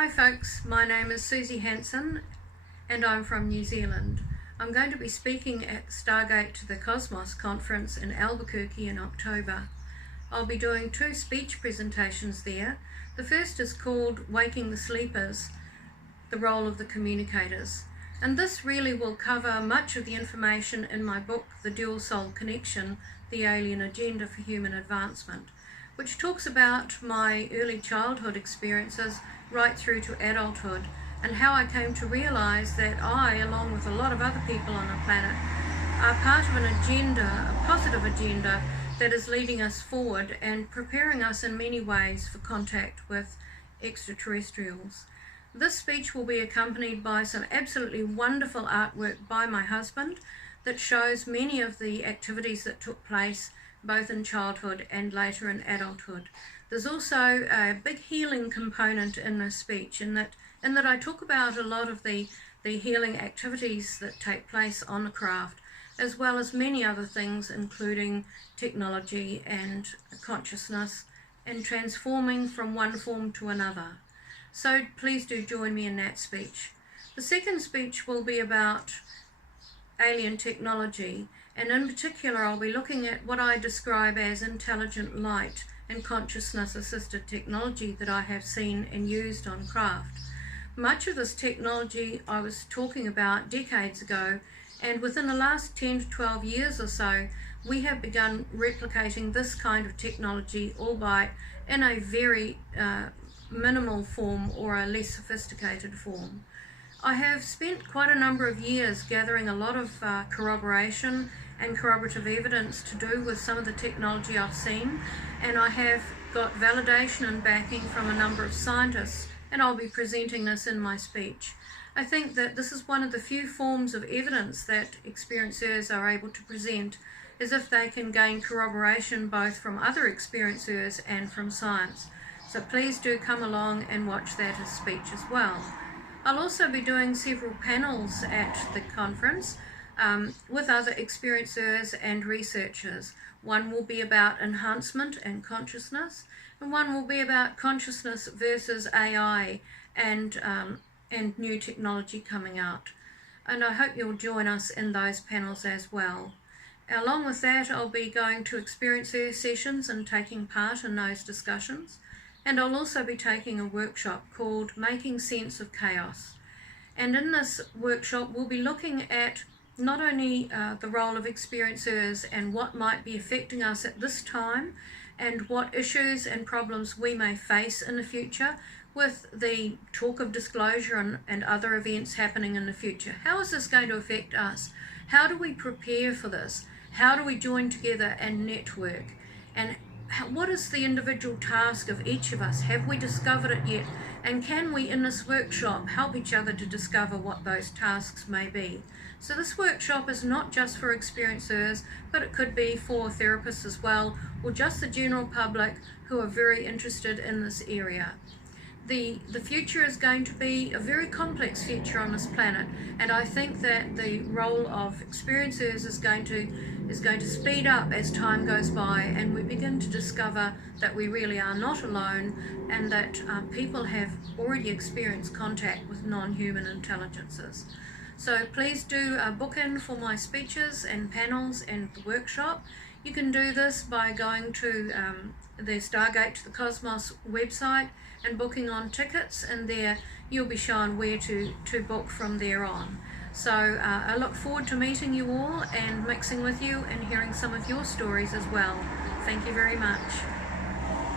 Hi folks, my name is Suzy Hansen and I'm from New Zealand. I'm going to be speaking at Stargate to the Cosmos conference in Albuquerque in October. I'll be doing 2 speech presentations there. The first is called Waking the Sleepers, the Role of the Communicators. And this really will cover much of the information in my book, The Dual Soul Connection, The Alien Agenda for Human Advancement, which talks about my early childhood experiences right through to adulthood and how I came to realize that I, along with a lot of other people on the planet, are part of an agenda, a positive agenda that is leading us forward and preparing us in many ways for contact with extraterrestrials. This speech will be accompanied by some absolutely wonderful artwork by my husband that shows many of the activities that took place both in childhood and later in adulthood. There's also a big healing component in this speech in that I talk about a lot of the healing activities that take place on the craft, as well as many other things including technology and consciousness and transforming from one form to another. So please do join me in that speech. The second speech will be about alien technology, and in particular I'll be looking at what I describe as intelligent light and consciousness assisted technology that I have seen and used on craft. Much of this technology I was talking about decades ago, and within the last 10 to 12 years or so we have begun replicating this kind of technology, albeit in a very minimal form or a less sophisticated form. I have spent quite a number of years gathering a lot of corroboration and corroborative evidence to do with some of the technology I've seen, and I have got validation and backing from a number of scientists, and I'll be presenting this in my speech. I think that this is one of the few forms of evidence that experiencers are able to present, as if they can gain corroboration both from other experiencers and from science. So please do come along and watch that as speech as well. I'll also be doing several panels at the conference with other experiencers and researchers. One will be about enhancement and consciousness, and one will be about consciousness versus AI and new technology coming out. And I hope you'll join us in those panels as well. Along with that, I'll be going to experiencer sessions and taking part in those discussions. And I'll also be taking a workshop called Making Sense of Chaos. And in this workshop, we'll be looking at not only the role of experiencers and what might be affecting us at this time, and what issues and problems we may face in the future with the talk of disclosure and other events happening in the future. How is this going to affect us? How do we prepare for this? How do we join together and network? And what is the individual task of each of us? Have we discovered it yet? And can we, in this workshop, help each other to discover what those tasks may be? So this workshop is not just for experiencers, but it could be for therapists as well, or just the general public who are very interested in this area. The future is going to be a very complex future on this planet, and I think that the role of experiencers is going to speed up as time goes by and we begin to discover that we really are not alone, and that people have already experienced contact with non-human intelligences. So please do book in for my speeches and panels and the workshop. You can do this by going to the Stargate to the Cosmos website and booking on tickets, and there you'll be shown where to book from there on. So I look forward to meeting you all and mixing with you and hearing some of your stories as well. Thank you very much.